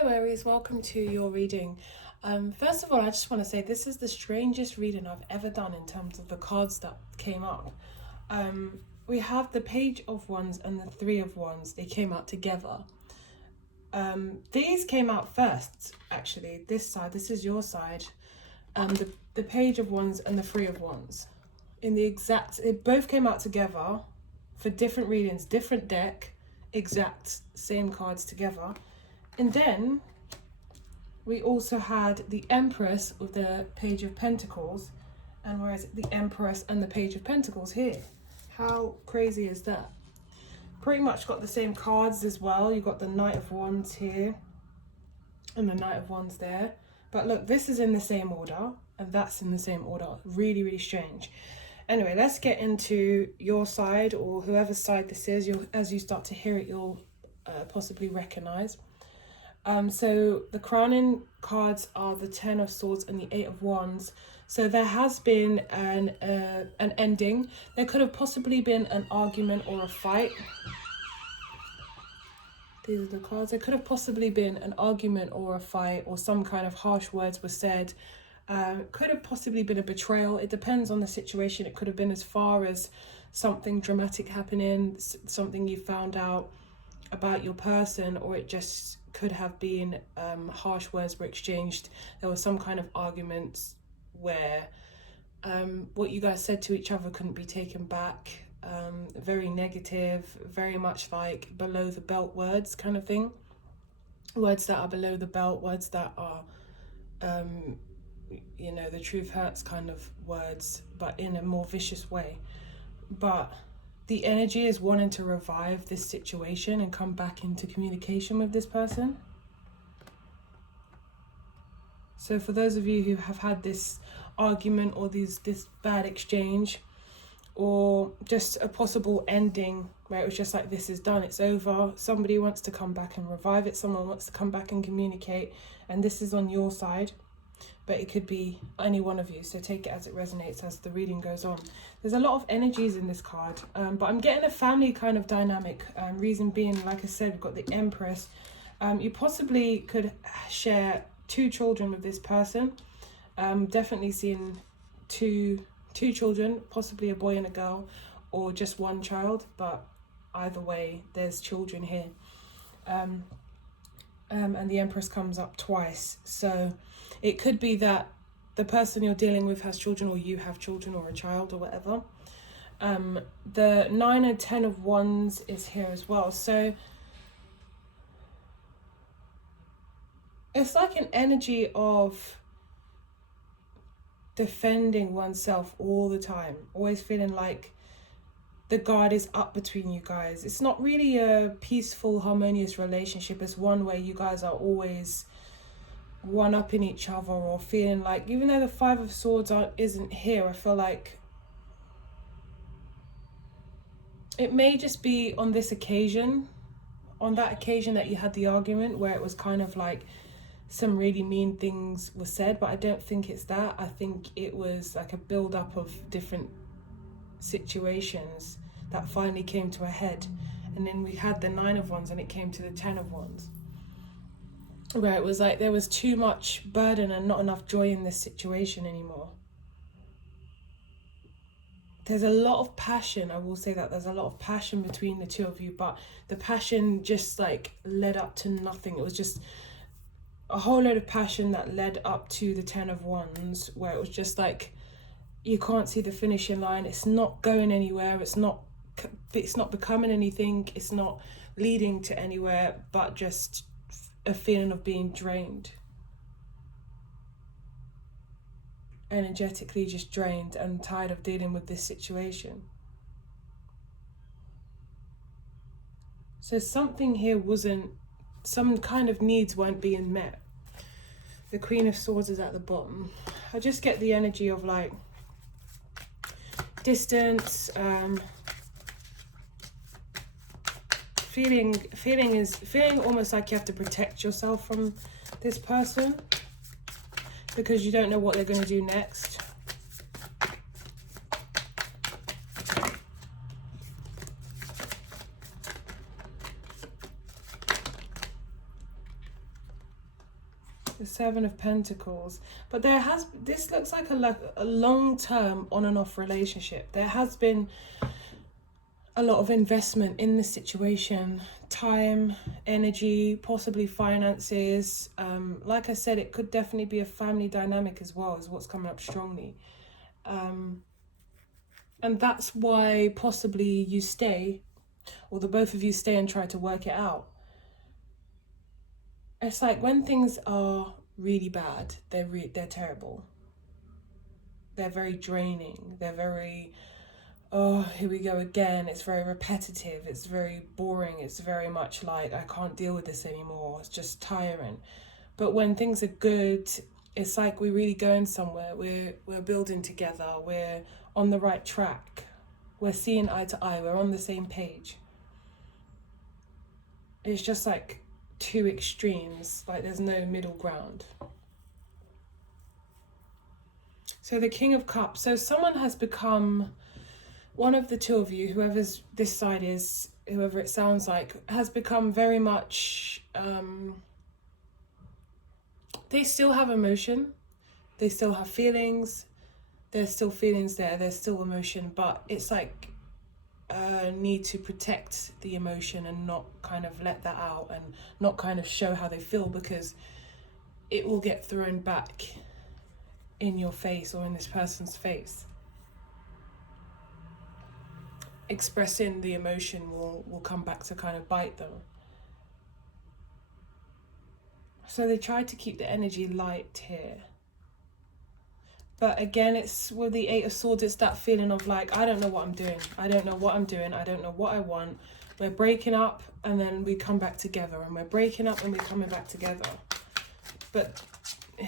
Hello Aries, welcome to your reading. First of all, I just want to say this is the strangest reading I've ever done in terms of the cards that came up. We have the Page of Wands and the Three of Wands. They came out together. These came out first, actually. This side, this is your side. The Page of Wands and the Three of Wands. It both came out together for different readings, different deck, exact same cards together. And then we also had the Empress with the Page of Pentacles, and whereas the Empress and the Page of Pentacles here. How crazy is that? Pretty much got the same cards as well. You got the Knight of Wands here and the Knight of Wands there. But look, this is in the same order and that's in the same order. Really, really strange. Anyway, let's get into your side, or whoever's side this is. As you start to hear it, you'll possibly recognize. So the crowning cards are the Ten of Swords and the Eight of Wands. So there has been an ending. There could have possibly been an argument or a fight. These are the cards. There could have possibly been an argument or a fight, or some kind of harsh words were said. Could have possibly been a betrayal. It depends on the situation. It could have been as far as something dramatic happening, something you found out about your person, or it just could have been harsh words were exchanged. There was some kind of arguments where what you guys said to each other couldn't be taken back. Very negative, very much like below the belt words kind of thing. Words that are below the belt, words that are the truth hurts kind of words, but in a more vicious way. But the energy is wanting to revive this situation and come back into communication with this person. So for those of you who have had this argument or this bad exchange, or just a possible ending where it was just like, this is done, it's over, somebody wants to come back and revive it, someone wants to come back and communicate, and this is on your side. But it could be any one of you, so take it as it resonates as the reading goes on. There's a lot of energies in this card, but I'm getting a family kind of dynamic. Reason being, like I said, we've got the Empress. You possibly could share 2 children with this person. Definitely seeing two children, possibly a boy and a girl, or just one child, but either way, there's children here. And the Empress comes up twice, so it could be that the person you're dealing with has children, or you have children, or a child, or whatever. The 9 and 10 of Wands is here as well, so it's like an energy of defending oneself all the time, always feeling like the guard is up between you guys. It's not really a peaceful, harmonious relationship. It's one where you guys are always one-upping each other, or feeling like, even though the Five of Swords isn't here, I feel like it may just be on this occasion, on that occasion that you had the argument where it was kind of like some really mean things were said, but I don't think it's that. I think it was like a build-up of different situations that finally came to a head, and then we had the 9 of Wands and it came to the 10 of Wands, where it was like there was too much burden and not enough joy in this situation anymore. There's a lot of passion, I will say that there's a lot of passion between the two of you, but the passion just like led up to nothing. It was just a whole load of passion that led up to the 10 of Wands, where it was just like, you can't see the finishing line. It's not going anywhere. It's not becoming anything. It's not leading to anywhere, but just a feeling of being drained. Energetically just drained and tired of dealing with this situation. So something here some kind of needs weren't being met. The Queen of Swords is at the bottom. I just get the energy of like distance, feeling almost like you have to protect yourself from this person because you don't know what they're going to do next. The Seven of Pentacles. But this looks like a long-term on and off relationship. There has been a lot of investment in this situation. Time, energy, possibly finances. Like I said, it could definitely be a family dynamic as well, is what's coming up strongly. And that's why possibly you stay, or the both of you stay and try to work it out. It's like when things are really bad, they're terrible. They're very draining. They're very, oh, here we go again. It's very repetitive. It's very boring. It's very much like, I can't deal with this anymore. It's just tiring. But when things are good, it's like we're really going somewhere. We're building together. We're on the right track. We're seeing eye to eye. We're on the same page. It's just like two extremes, like there's no middle ground. So the King of Cups. So someone has become, one of the two of you, whoever's this side is, whoever it sounds like, has become very much, they still have emotion, they still have feelings, there's still feelings there's still emotion, but it's like need to protect the emotion and not kind of let that out and not kind of show how they feel, because it will get thrown back in your face or in this person's face. Expressing the emotion will come back to kind of bite them. So they try to keep the energy light here. But again, it's with the Eight of Swords, it's that feeling of like, I don't know what I'm doing. I don't know what I'm doing. I don't know what I want. We're breaking up and then we come back together. And we're breaking up and we're coming back together. But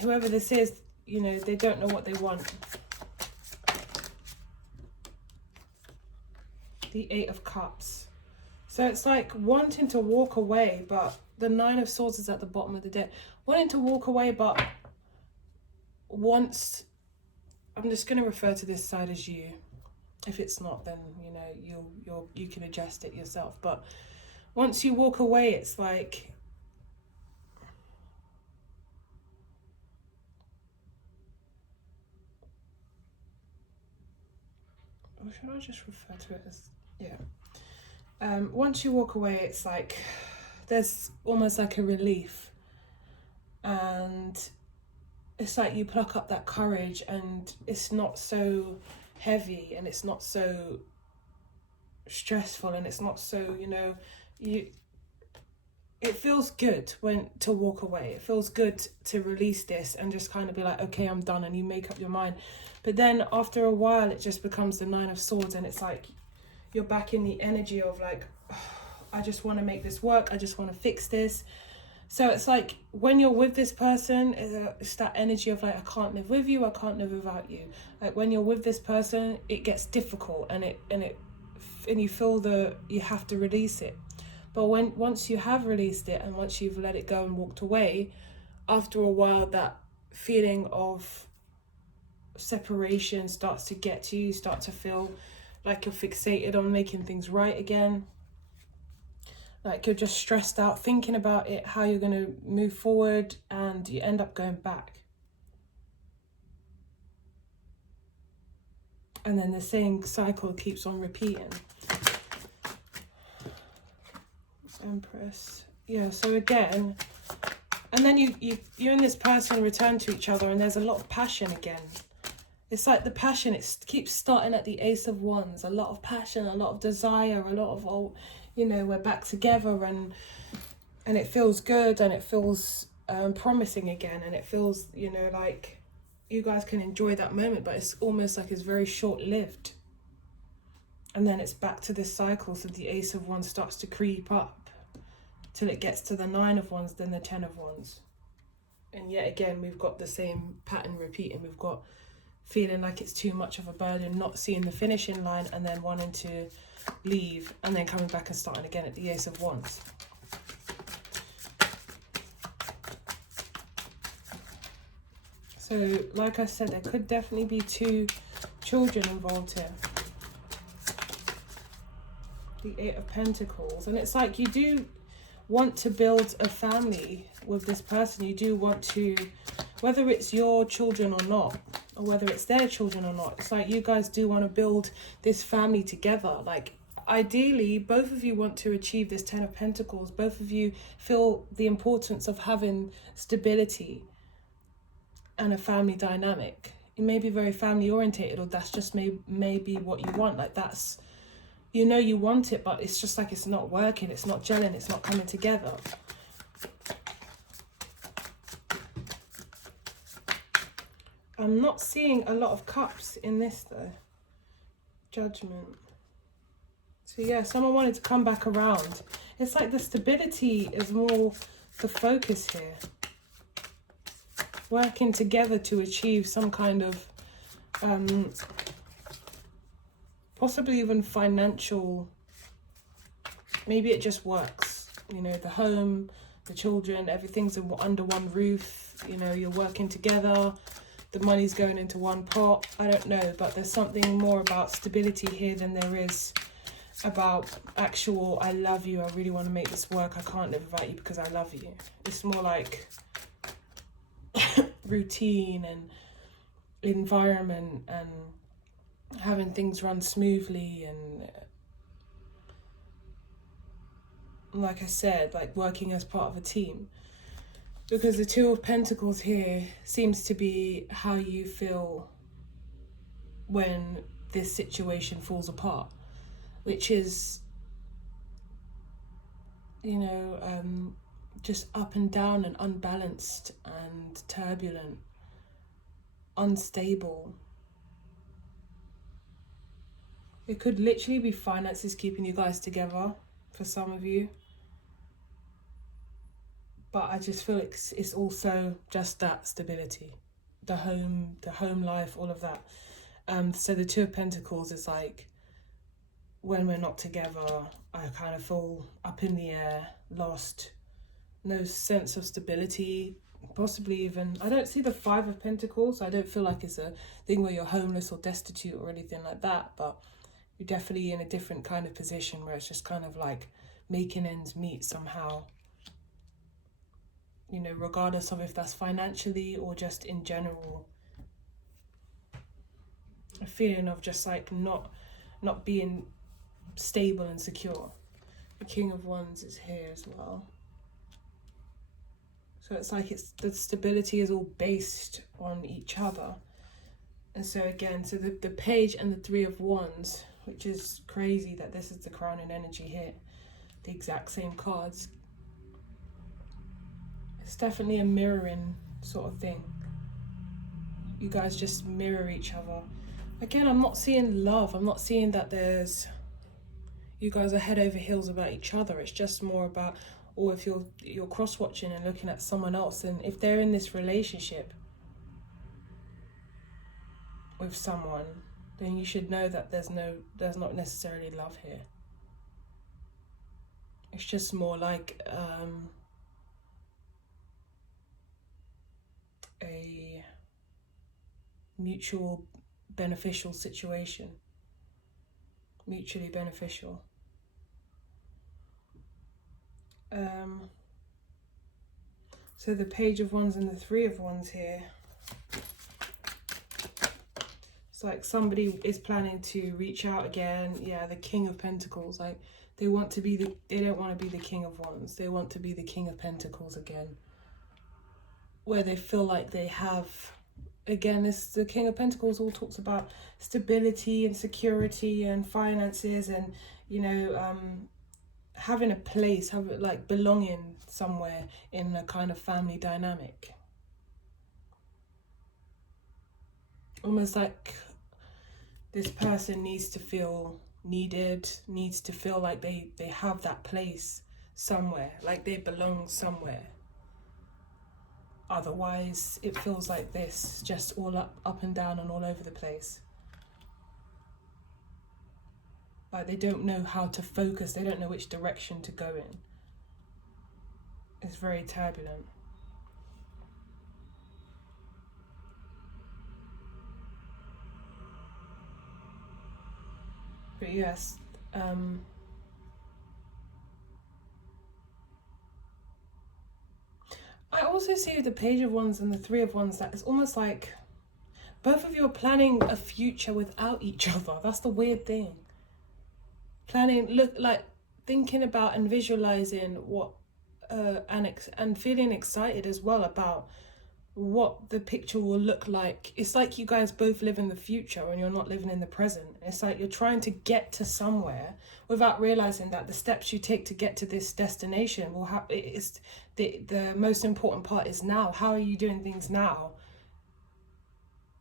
whoever this is, you know, they don't know what they want. The Eight of Cups. So it's like wanting to walk away, but the Nine of Swords is at the bottom of the deck. Wanting to walk away, but wants... I'm just going to refer to this side as you. If it's not, then, you know, you can adjust it yourself. But once you walk away, it's like... Or should I just refer to it as... Yeah. Once you walk away, it's like... There's almost like a relief. And... it's like you pluck up that courage and it's not so heavy and it's not so stressful and it's not so, you know, it feels good to walk away. It feels good to release this and just kind of be like, okay, I'm done, and you make up your mind. But then after a while, it just becomes the Nine of Swords and it's like you're back in the energy of like, oh, I just want to make this work. I just want to fix this. So it's like when you're with this person, it's that energy of like, I can't live with you, I can't live without you. Like when you're with this person, it gets difficult and you feel you have to release it. But once you have released it and once you've let it go and walked away, after a while that feeling of separation starts to get to you. You start to feel like you're fixated on making things right again. Like you're just stressed out thinking about it, how you're going to move forward, and you end up going back. And then the same cycle keeps on repeating. Empress. Yeah, so again, and then you and this person return to each other and there's a lot of passion again. It's like the passion, it keeps starting at the Ace of Wands. A lot of passion, a lot of desire, a lot of, oh, you know, we're back together and it feels good and it feels promising again. And it feels, you know, like you guys can enjoy that moment, but it's almost like it's very short-lived. And then it's back to this cycle. So the Ace of Wands starts to creep up till it gets to the Nine of Wands, then the Ten of Wands. And yet again, we've got the same pattern repeating. We've got feeling like it's too much of a burden, not seeing the finishing line, and then wanting to leave, and then coming back and starting again at the Ace of Wands. So, like I said, there could definitely be 2 children involved here. The Eight of Pentacles. And it's like you do, want to build a family with this person. You do want to, whether it's your children or not, or whether it's their children or not, it's like you guys do want to build this family together. Like, ideally, both of you want to achieve this 10 of Pentacles. Both of you feel the importance of having stability and a family dynamic. You may be very family orientated, or that's just maybe what you want. Like, that's, you know, you want it, but it's just like it's not working, it's not gelling, it's not coming together. I'm not seeing a lot of cups in this though. Judgment. So yeah, someone wanted to come back around. It's like the stability is more the focus here. Working together to achieve some kind of possibly even financial, maybe it just works, you know, the home, the children, everything's under one roof, you know, you're working together, the money's going into one pot. I don't know, but there's something more about stability here than there is about actual, I love you, I really want to make this work, I can't live without you because I love you. It's more like routine and environment and having things run smoothly, and like I said, like working as part of a team. Because the Two of Pentacles here seems to be how you feel when this situation falls apart, which is, you know, just up and down and unbalanced and turbulent, unstable. It could literally be finances keeping you guys together for some of you. But I just feel it's also just that stability, the home life, all of that. So the Two of Pentacles is like, when we're not together, I kind of feel up in the air, lost, no sense of stability, possibly even, I don't see the Five of Pentacles. I don't feel like it's a thing where you're homeless or destitute or anything like that, but you're definitely in a different kind of position where it's just kind of like making ends meet somehow. You know, regardless of if that's financially or just in general. A feeling of just like not being stable and secure. The King of Wands is here as well. So it's like the stability is all based on each other. And so again, so the Page and the Three of Wands, which is crazy that this is the crowning energy here. The exact same cards. It's definitely a mirroring sort of thing. You guys just mirror each other. Again, I'm not seeing love. I'm not seeing that there's, you guys are head over heels about each other. It's just more about, or if you're cross-watching and looking at someone else, and if they're in this relationship with someone, then you should know that there's not necessarily love here. It's just more like a mutual beneficial situation. Mutually beneficial. So the Page of Wands and the Three of Wands here. It's like somebody is planning to reach out again. Yeah, the King of Pentacles. Like they want to be they don't want to be the King of Wands. They want to be the King of Pentacles again. Where they feel like they have, again, the King of Pentacles all talks about stability and security and finances and, you know, having a place, having like belonging somewhere in a kind of family dynamic. Almost like this person needs to feel needed, needs to feel like they have that place somewhere, like they belong somewhere. Otherwise, it feels like this, just all up and down and all over the place. Like they don't know how to focus, they don't know which direction to go in. It's very turbulent. But yes, also see with the Page of Wands and the Three of Wands that it's almost like both of you are planning a future without each other. That's the weird thing. Thinking about and visualizing what and feeling excited as well about what the picture will look like. It's like you guys both live in the future and you're not living in the present. It's like you're trying to get to somewhere without realizing that the steps you take to get to this destination will have, it's the most important part is now. How are you doing things now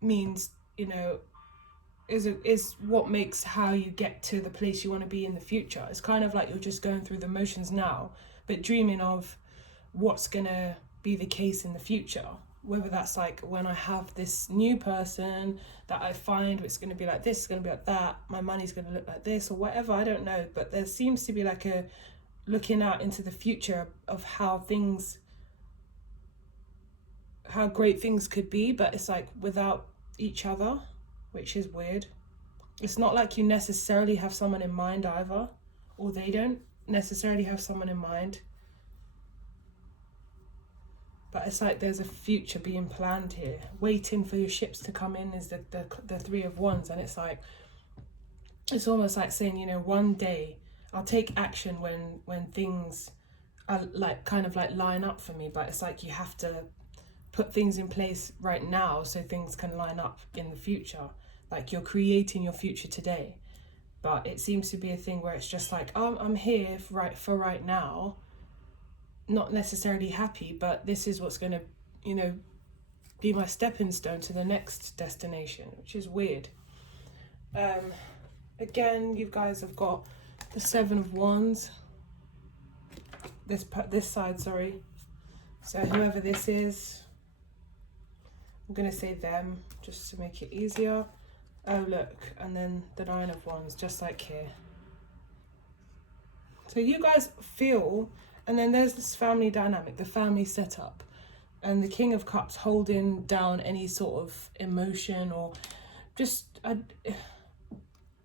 means, you know, is what makes how you get to the place you want to be in the future. It's kind of like you're just going through the motions now, but dreaming of what's gonna be the case in the future. Whether that's like, when I have this new person that I find, it's gonna be like this, it's gonna be like that, my money's gonna look like this, or whatever, I don't know. But there seems to be like a looking out into the future of how great things could be, but it's like without each other, which is weird. It's not like you necessarily have someone in mind either, or they don't necessarily have someone in mind, but it's like there's a future being planned here. Waiting for your ships to come in is the Three of Wands, and it's like, it's almost like saying, you know, one day I'll take action when things are like kind of like line up for me, but it's like you have to put things in place right now so things can line up in the future. Like you're creating your future today, but it seems to be a thing where it's just like, I'm here for right now, not necessarily happy, but this is what's going to, you know, be my stepping stone to the next destination, which is weird. Again, you guys have got the Seven of Wands, this side, sorry. So whoever this is, I'm going to say them just to make it easier. Oh look, and then the Nine of Wands, just like here. So you guys feel, and then there's this family dynamic, the family setup, and the King of Cups holding down any sort of emotion, or just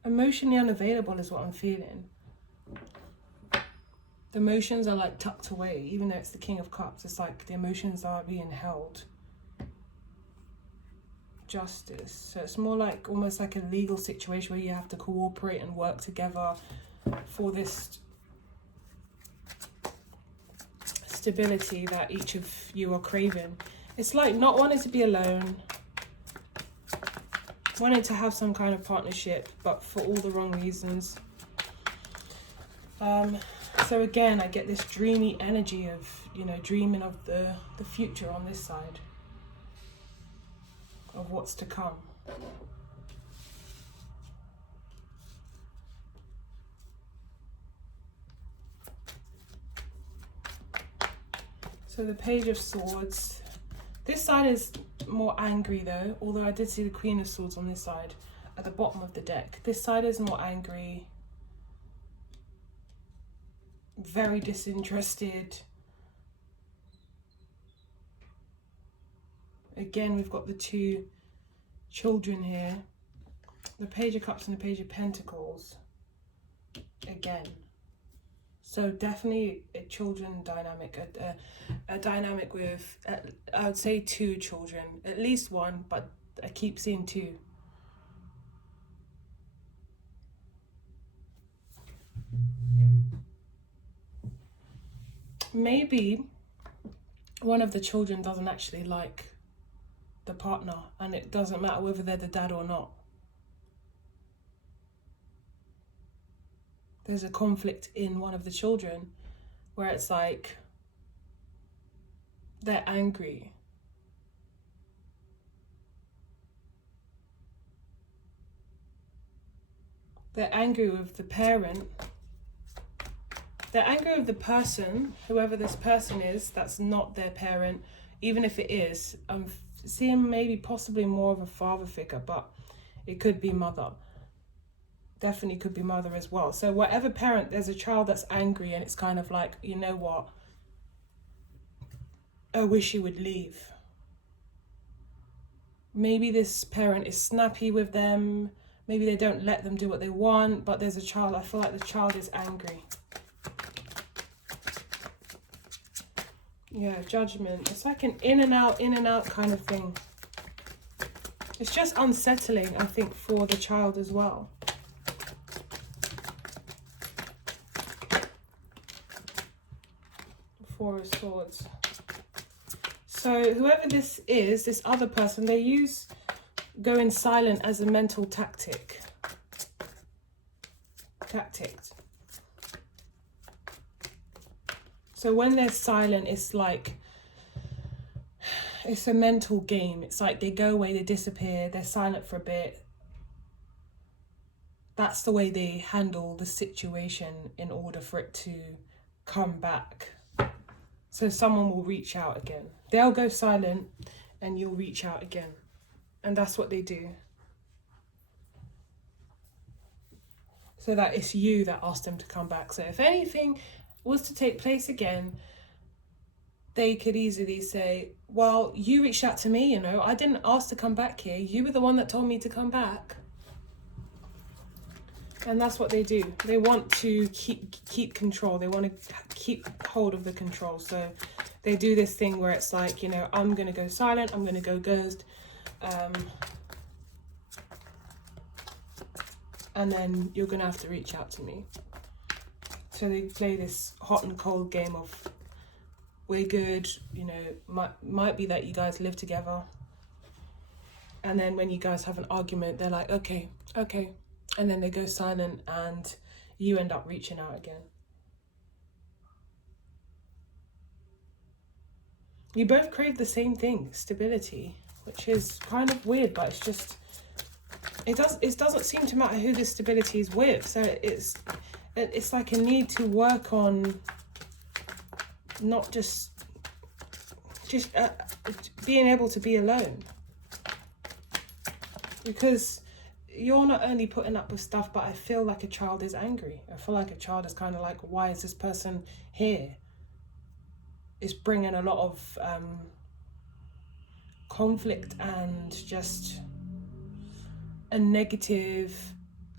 emotionally unavailable is what I'm feeling. The emotions are like tucked away, even though it's the King of Cups. It's like the emotions are being held. Justice. So it's more like almost like a legal situation where you have to cooperate and work together for this stability that each of you are craving. It's like not wanting to be alone, wanting to have some kind of partnership, but for all the wrong reasons. So again, I get this dreamy energy of, you know, dreaming of the future on this side, of what's to come. So the Page of Swords. This side is more angry though, although I did see the Queen of Swords on this side at the bottom of the deck. This side is more angry, very disinterested. Again, we've got the two children here, the Page of Cups and the Page of Pentacles again. So definitely a children dynamic, a dynamic with, I would say 2 children, at least one, but I keep seeing 2. Maybe one of the children doesn't actually like the partner, and it doesn't matter whether they're the dad or not. There's a conflict in one of the children where it's like they're angry. They're angry with the parent. They're angry with the person, whoever this person is, that's not their parent. Even if it is, I'm seeing maybe possibly more of a father figure, but it could be mother. Definitely could be mother as well. So whatever parent, there's a child that's angry, and it's kind of like, you know what, I wish you would leave. Maybe this parent is snappy with them, maybe they don't let them do what they want, but there's a child, I feel like the child is angry. Yeah, Judgment. It's like an in and out kind of thing. It's just unsettling, I think, for the child as well. Four of Swords. So whoever this is, this other person, they use going silent as a mental tactic. So when they're silent, it's like, it's a mental game. It's like they go away, they disappear, they're silent for a bit. That's the way they handle the situation in order for it to come back. So someone will reach out again. They'll go silent and you'll reach out again. And that's what they do. So that it's you that asked them to come back. So if anything was to take place again, they could easily say, well, you reached out to me, you know, I didn't ask to come back here. You were the one that told me to come back. And that's what they do. They want to keep control. They want to keep hold of the control. So they do this thing where it's like, you know, I'm going to go silent. I'm going to go ghost. And then you're going to have to reach out to me. So they play this hot and cold game of, we're good, you know, might be that you guys live together. And then when you guys have an argument, they're like, okay. And then they go silent and you end up reaching out again. You both crave the same thing, stability, which is kind of weird, but it's just, it doesn't seem to matter who this stability is with. So it's like a need to work on not just being able to be alone. Because you're not only putting up with stuff, but I feel like a child is angry. I feel like a child is kind of like, why is this person here? It's bringing a lot of conflict and just a negative,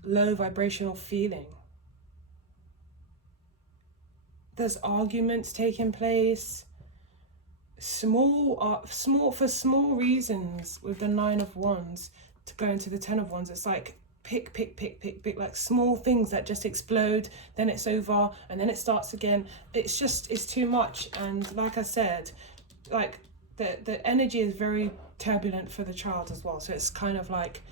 low vibrational feeling. There's arguments taking place, small for small reasons with the Nine of Wands. To go into the Ten of Wands, it's like pick, like small things that just explode, then it's over, and then it starts again. It's too much. And like I said, like the energy is very turbulent for the child as well. So it's kind of like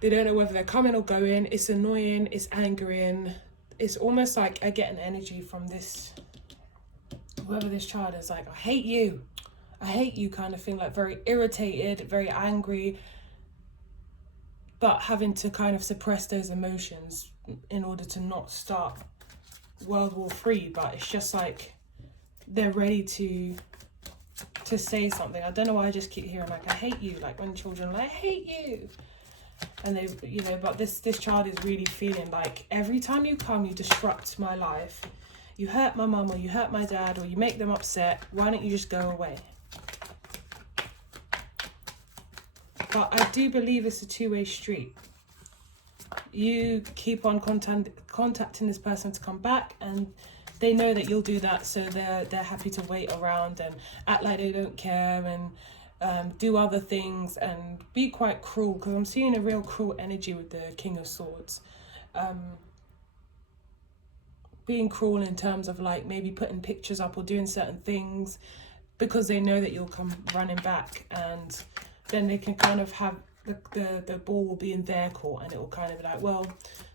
they don't know whether they're coming or going. It's annoying, it's angering. It's almost like I get an energy from this, whoever this child is, like, I hate you kind of thing, like very irritated, very angry, but having to kind of suppress those emotions in order to not start World War III. But it's just like they're ready to say something. I don't know why I just keep hearing like, I hate you, like when children are like, I hate you. And they, you know, but this child is really feeling like every time you come, you disrupt my life. You hurt my mum, or you hurt my dad, or you make them upset. Why don't you just go away? But I do believe it's a two-way street. You keep on contacting this person to come back, and they know that you'll do that, so they're happy to wait around and act like they don't care and do other things and be quite cruel, because I'm seeing a real cruel energy with the King of Swords. Being cruel in terms of like maybe putting pictures up or doing certain things because they know that you'll come running back, and then they can kind of have the ball will be in their court, and it will kind of be like, well,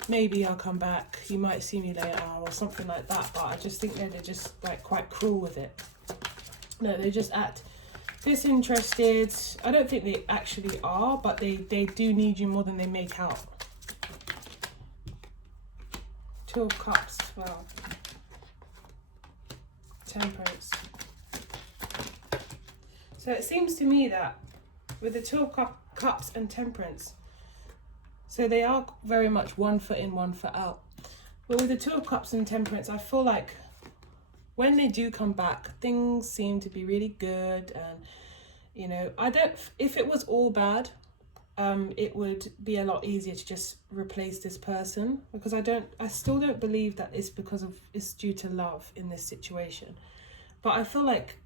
maybe I'll come back, you might see me later, or something like that. But I just think that they're just like quite cruel with it. No, they just act disinterested. I don't think they actually are, but they do need you more than they make out. Two of Cups, well, Temperance. So it seems to me that with the Two of Cups and Temperance, so they are very much one foot in, one foot out. But with the Two of Cups and Temperance, I feel like when they do come back, things seem to be really good. And, you know, if it was all bad, it would be a lot easier to just replace this person, because I still don't believe that it's due to love in this situation. But I feel like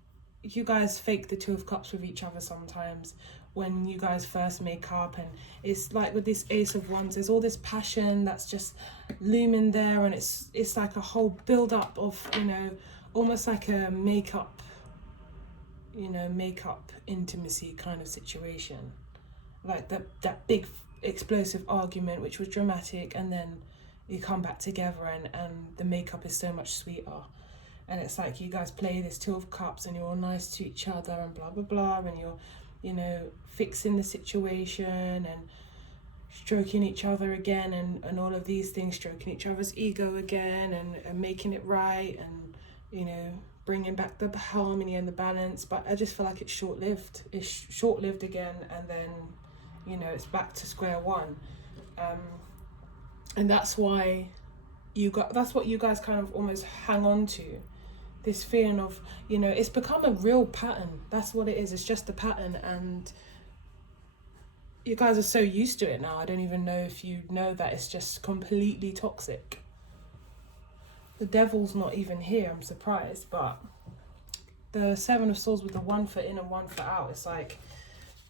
you guys fake the Two of Cups with each other sometimes when you guys first make up, and it's like with this Ace of Wands, there's all this passion that's just looming there, and it's like a whole build up of, you know, almost like a makeup intimacy kind of situation, like that big explosive argument which was dramatic, and then you come back together and the makeup is so much sweeter. And it's like you guys play this Two of Cups and you're all nice to each other and blah, blah, blah. And you're, you know, fixing the situation and stroking each other again and all of these things, stroking each other's ego again and making it right and, you know, bringing back the harmony and the balance. But I just feel like it's short-lived. It's short-lived again, and then, you know, it's back to square one. And that's why that's what you guys kind of almost hang on to. This feeling of, you know, it's become a real pattern. That's what it is. It's just a pattern, and you guys are so used to it now. I don't even know if you know that it's just completely toxic. The devil's not even here. I'm surprised, but the Seven of Swords with the 1 foot in and 1 foot out, it's like,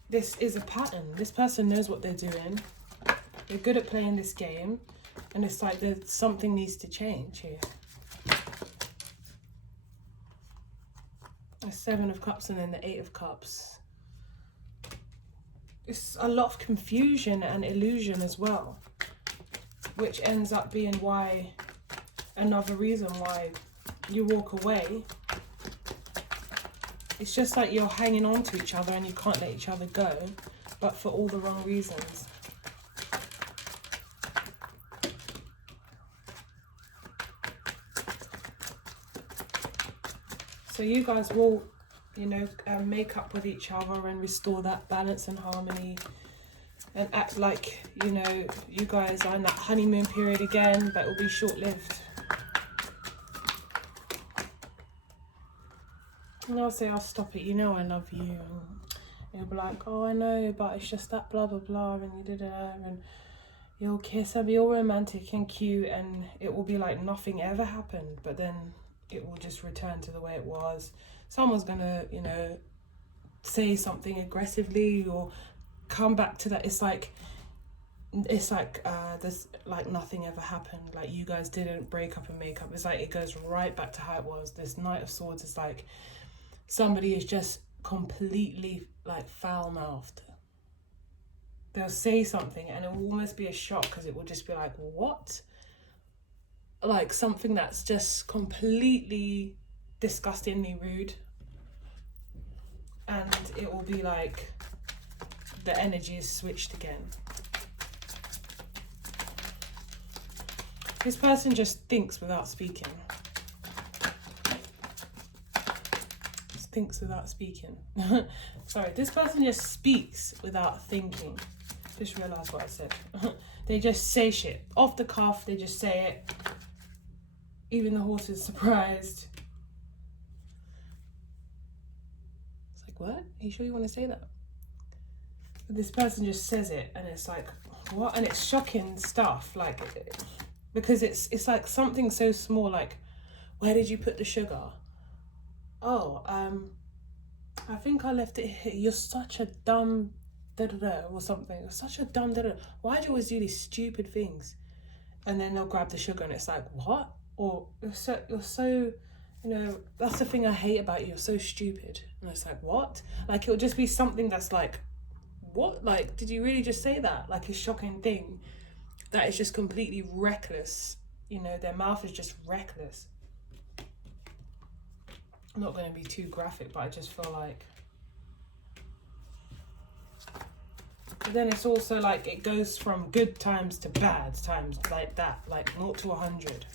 this is a pattern. This person knows what they're doing. They're good at playing this game, and it's like something needs to change here. The 7 of Cups and then the 8 of Cups. It's a lot of confusion and illusion as well, which ends up being another reason why you walk away. It's just like you're hanging on to each other and you can't let each other go, but for all the wrong reasons. So you guys will, you know, make up with each other and restore that balance and harmony, and act like, you know, you guys are in that honeymoon period again, but it will be short-lived. And I'll say, I'll stop it, you know I love you. And you'll be like, oh, I know, but it's just that blah, blah, blah, and you did it, and you'll kiss and be all romantic and cute, and it will be like nothing ever happened, but then it will just return to the way it was. Someone's gonna, you know, say something aggressively or come back to that. It's like there's like nothing ever happened. Like you guys didn't break up and make up. It's like it goes right back to how it was. This Knight of Swords is like somebody is just completely like foul-mouthed. They'll say something and it will almost be a shock, because it will just be like, what? Like something that's just completely disgustingly rude, and it will be like the energy is switched again. This person just thinks without speaking. Thinks without speaking. Sorry, this person just speaks without thinking. Just realised what I said. They just say shit off the cuff. They just say it. Even the horse is surprised. It's like, what? Are you sure you want to say that? But this person just says it, and it's like, what? And it's shocking stuff, like, because it's like something so small, like, where did you put the sugar? Oh, I think I left it here. You're such a dumb da-da-da or something. You're such a dumb da-da-da. Why do you always do these stupid things? And then they'll grab the sugar and it's like, what? Or you're so, you know, that's the thing I hate about you. You're so stupid. And it's like, what? Like, it'll just be something that's like, what? Like, did you really just say that? Like a shocking thing that is just completely reckless. You know, their mouth is just reckless. I'm not going to be too graphic, but I just feel like. But then it's also like it goes from good times to bad times, like that, like 0 to 100.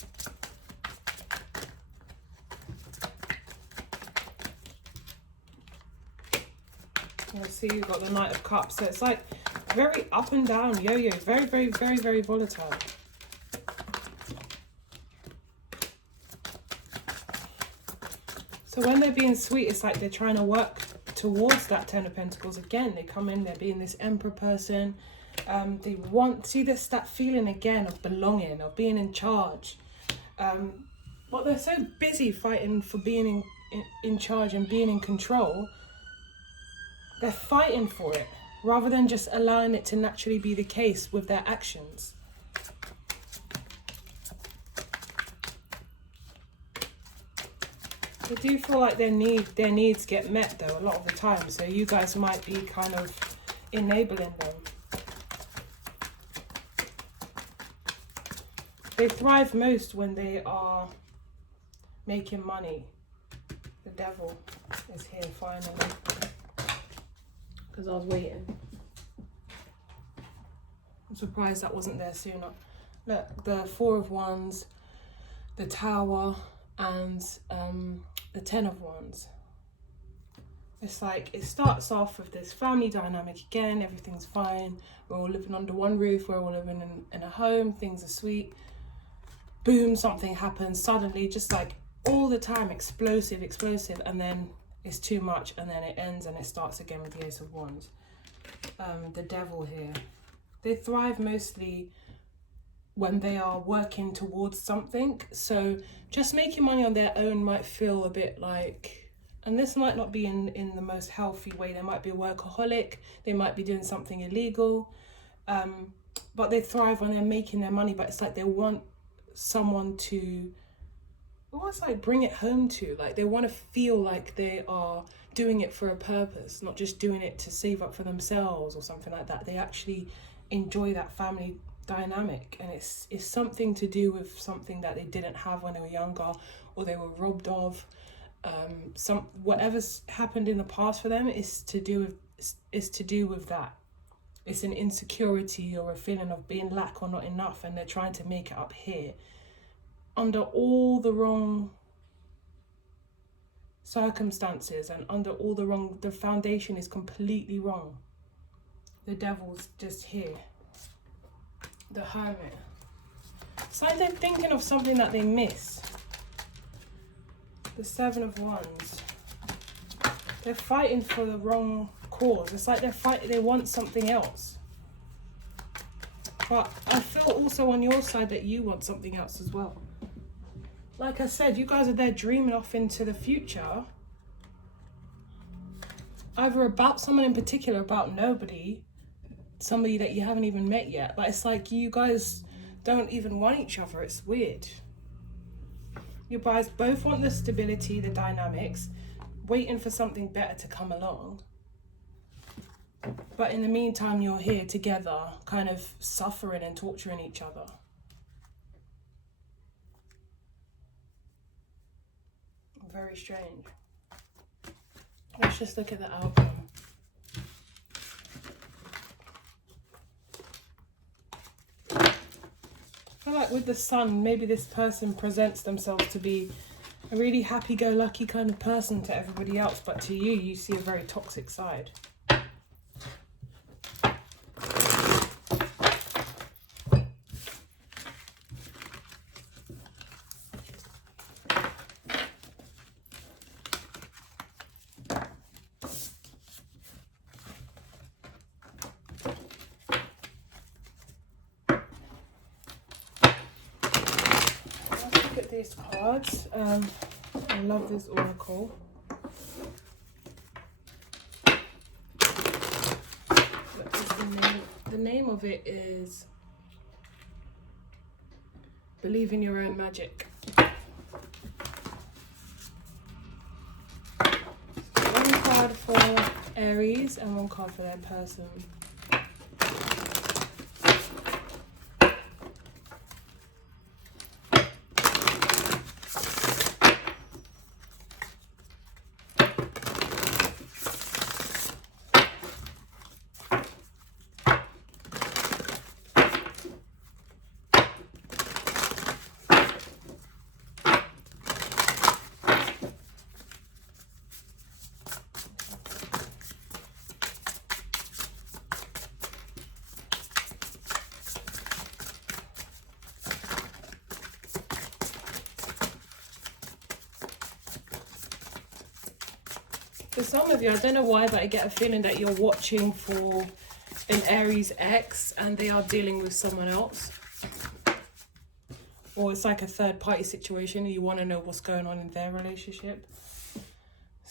Let's see, you've got the Knight of Cups. So it's like very up and down, yo-yo, very, very, very, very volatile. So when they're being sweet, it's like they're trying to work towards that Ten of Pentacles again. They come in, they're being this Emperor person. They want, see this, that feeling again of belonging, of being in charge. But they're so busy fighting for being in charge and being in control, they're fighting for it rather than just allowing it to naturally be the case with their actions. I do feel like their needs get met though a lot of the time, so you guys might be kind of enabling them. They thrive most when they are making money. The devil is here finally, because I was waiting. I'm surprised that wasn't there sooner. Look, the Four of Wands, the Tower, and the Ten of Wands. It's like it starts off with this family dynamic again. Everything's fine. We're all living under one roof. We're all living in a home. Things are sweet. Boom, something happens suddenly, just like all the time, explosive, and then it's too much, and then it ends and it starts again with the Ace of Wands. The Devil here. They thrive mostly when they are working towards something. So just making money on their own might feel a bit like, and this might not be in the most healthy way. They might be a workaholic. They might be doing something illegal. But they thrive when they're making their money, but it's like they want someone to almost like bring it home to, like they want to feel like they are doing it for a purpose, not just doing it to save up for themselves or something like that. They actually enjoy that family dynamic, and it's something to do with something that they didn't have when they were younger, or they were robbed of. Whatever's happened in the past for them is to do with that. It's an insecurity or a feeling of being lack or not enough, and they're trying to make it up here under all the wrong circumstances and under all the foundation is completely wrong. The Devil's just here. The Hermit. It's like they're thinking of something that they miss. The Seven of Wands. They're fighting for the wrong cause. It's like they want something else. But I feel also on your side that you want something else as well. Like I said, you guys are there dreaming off into the future. Either about someone in particular, about nobody, somebody that you haven't even met yet. But it's like you guys don't even want each other. It's weird. You guys both want the stability, the dynamics, waiting for something better to come along. But in the meantime, you're here together, kind of suffering and torturing each other. Very strange. Let's just look at the outcome. I feel like with the Sun, maybe this person presents themselves to be a really happy-go-lucky kind of person to everybody else, but to you, you see a very toxic side. These cards. I love this oracle. What is the name? The name of it is Believe in Your Own Magic. One card for Aries and one card for their person. For some of you, I don't know why, but I get a feeling that you're watching for an Aries ex and they are dealing with someone else. Or it's like a third party situation and you want to know what's going on in their relationship.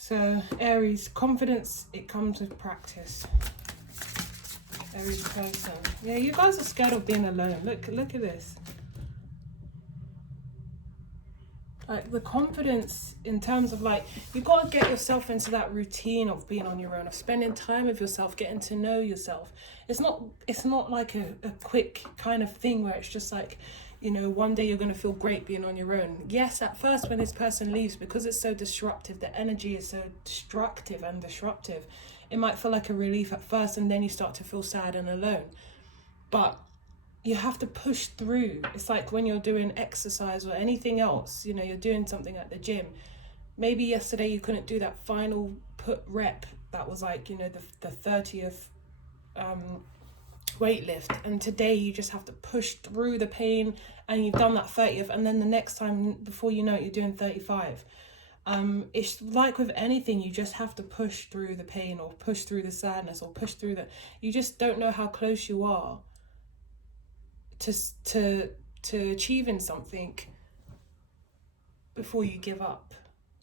So Aries, confidence, it comes with practice. Aries person. Yeah, you guys are scared of being alone. Look at this. Like the confidence in terms of like, you got to get yourself into that routine of being on your own, of spending time with yourself, getting to know yourself. It's not like a quick kind of thing where it's just like, you know, one day you're going to feel great being on your own. Yes, at first when this person leaves, because it's so disruptive, the energy is so destructive and disruptive, it might feel like a relief at first, and then you start to feel sad and alone. But you have to push through. It's like when you're doing exercise or anything else, you know, you're doing something at the gym. Maybe yesterday you couldn't do that final put rep that was like, you know, the 30th weight lift, and today you just have to push through the pain, and you've done that 30th, and then the next time, before you know it, you're doing 35. It's like with anything, you just have to push through the pain, or push through the sadness, or push through the, you just don't know how close you are to achieving something before you give up.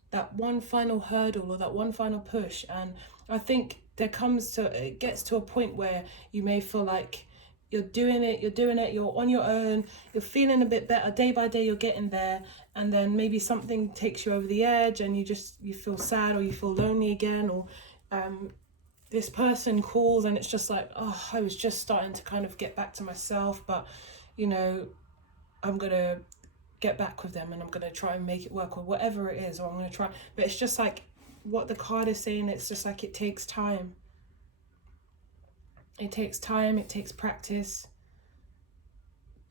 That one final hurdle or that one final push. And I think it gets to a point where you may feel like you're doing it, you're on your own, you're feeling a bit better, day by day you're getting there, and then maybe something takes you over the edge and you feel sad, or you feel lonely again, or this person calls and it's just like, oh, I was just starting to kind of get back to myself, but you know, I'm gonna get back with them and I'm gonna try and make it work, or whatever it is, or I'm gonna try. But it's just like what the card is saying, it's just like it takes time. It takes time, it takes practice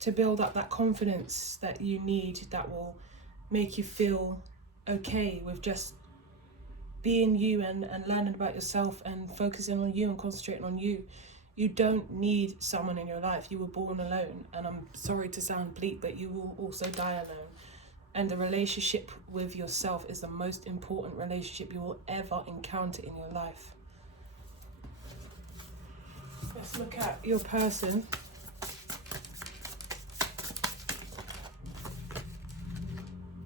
to build up that confidence that you need, that will make you feel okay with just being you and learning about yourself and focusing on you and concentrating on you. You don't need someone in your life. You were born alone, and I'm sorry to sound bleak, but you will also die alone. And the relationship with yourself is the most important relationship you will ever encounter in your life. Let's look at your person.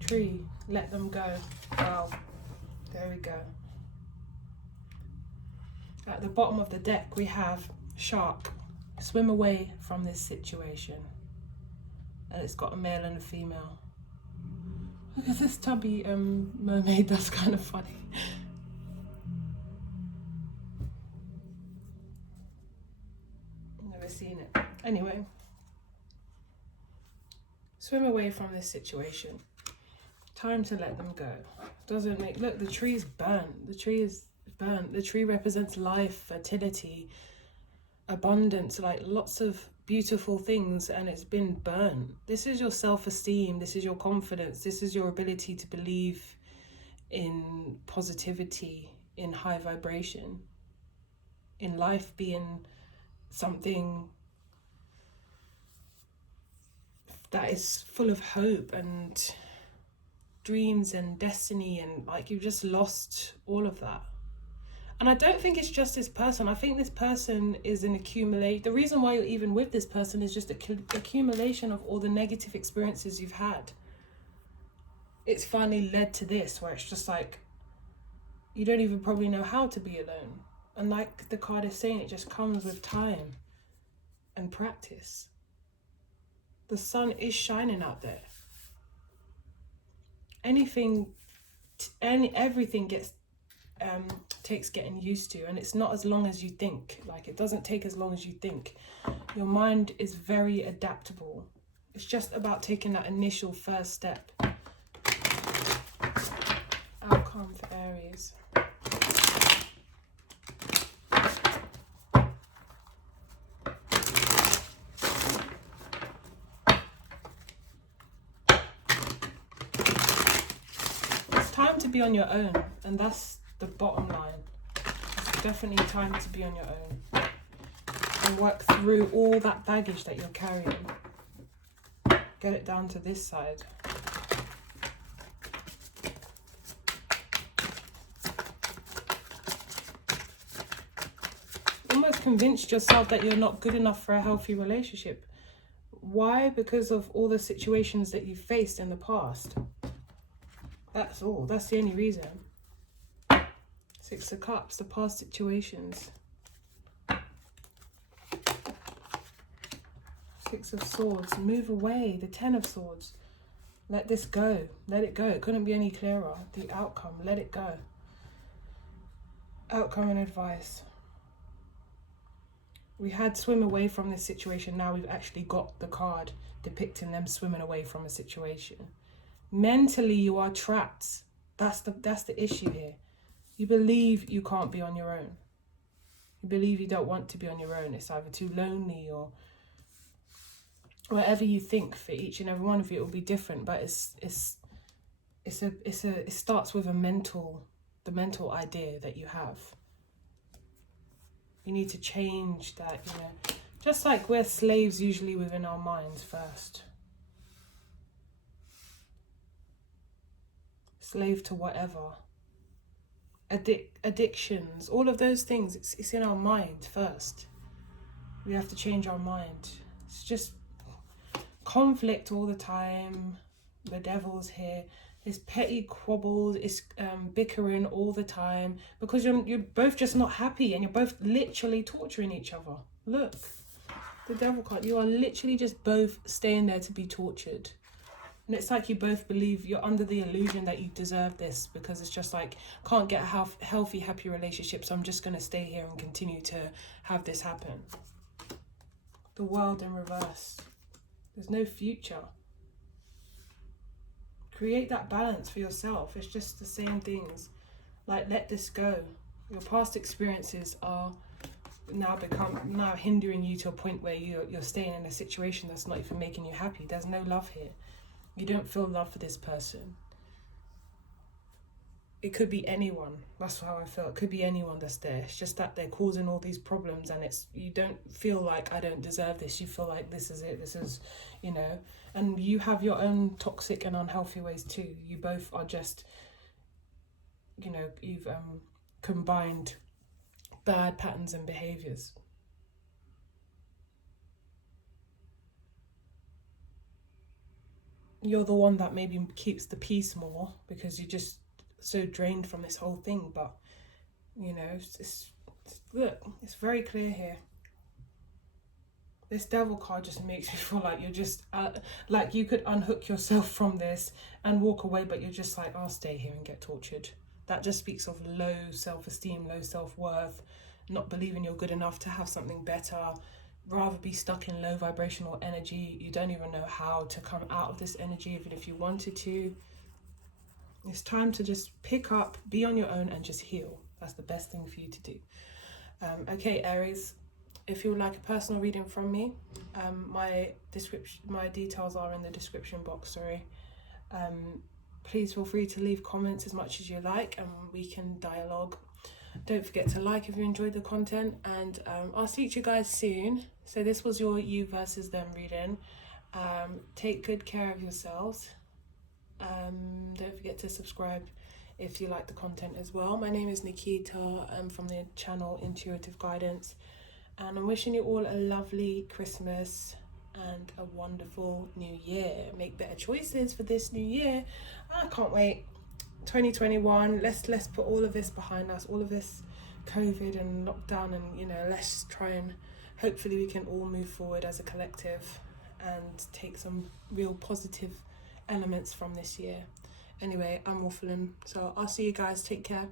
Tree, let them go. Wow, there we go. At the bottom of the deck we have shark. Swim away from this situation. And it's got a male and a female. Look at this tubby mermaid, that's kind of funny. Never seen it. Anyway, swim away from this situation. Time to let them go. Doesn't make, look, the tree is burnt. The tree is burnt. The tree represents life, fertility, abundance, like lots of beautiful things, and it's been burnt. This is your self-esteem, this is your confidence, this is your ability to believe in positivity, in high vibration, in life being something that is full of hope and dreams and destiny, and like you've just lost all of that. And I don't think it's just this person. I think this person is an accumulate. The reason why you're even with this person is just accumulation of all the negative experiences you've had. It's finally led to this, where it's just like, you don't even probably know how to be alone. And like the card is saying, it just comes with time and practice. The sun is shining out there. Everything takes getting used to, and it's not as long as you think. Like, it doesn't take as long as you think. Your mind is very adaptable. It's just about taking that initial first step. Outcome for Aries. It's time to be on your own, and that's the bottom line. It's definitely time to be on your own and work through all that baggage that you're carrying. Get it down to this side. Almost convinced yourself that you're not good enough for a healthy relationship. Why? Because of all the situations that you've faced in the past. That's all. That's the only reason. Six of Cups, the past situations. Six of Swords, move away. The Ten of Swords, let this go. Let it go. It couldn't be any clearer. The outcome, let it go. Outcome and advice. We had swim away from this situation. Now we've actually got the card depicting them swimming away from a situation. Mentally, you are trapped. That's the issue here. You believe you can't be on your own. You believe you don't want to be on your own. It's either too lonely or whatever you think. For each and every one of you, it will be different. But it starts with the mental idea that you have. You need to change that, you know. Just like we're slaves usually within our minds first. Slave to whatever. Addictions, all of those things, it's in our mind first. We have to change our mind. It's just conflict all the time. The devil's here. It's petty quabbles, it's bickering all the time because you're both just not happy and you're both literally torturing each other. Look, the devil card. You are literally just both staying there to be tortured. And it's like you both believe you're under the illusion that you deserve this because it's just like, can't get a healthy, happy relationship, so I'm just going to stay here and continue to have this happen. The World in reverse. There's no future. Create that balance for yourself. It's just the same things. Like, let this go. Your past experiences are now hindering you to a point where you're staying in a situation that's not even making you happy. There's no love here. You don't feel love for this person. It could be anyone. That's how I feel. It could be anyone that's there. It's just that they're causing all these problems and you don't feel like I don't deserve this. You feel like this is it. This is, you know, and you have your own toxic and unhealthy ways too. You both are just, you know, you've combined bad patterns and behaviors. You're the one that maybe keeps the peace more because you're just so drained from this whole thing. But, you know, look, it's very clear here. This devil card just makes me feel like you're just, like you could unhook yourself from this and walk away, but you're just like, I'll stay here and get tortured. That just speaks of low self-esteem, low self-worth, not believing you're good enough to have something better, rather be stuck in low vibrational energy. You don't even know how to come out of this energy, even if you wanted to. It's time to just pick up, be on your own and just heal. That's the best thing for you to do. Okay, Aries, if you would like a personal reading from me, my details are in the description box, sorry. Please feel free to leave comments as much as you like and we can dialogue. Don't forget to like if you enjoyed the content, and I'll see you guys soon. So this was your you versus them reading. Take good care of yourselves. Don't forget to subscribe if you like the content as well. My name is Nikita. I'm from the channel Intuitive Guidance, and I'm wishing you all a lovely Christmas and a wonderful new year. Make better choices for this new year. I can't wait. 2021, let's put all of this behind us, all of this COVID and lockdown, and, you know, let's try and hopefully we can all move forward as a collective and take some real positive elements from this year. Anyway, I'm waffling, so I'll see you guys. Take care.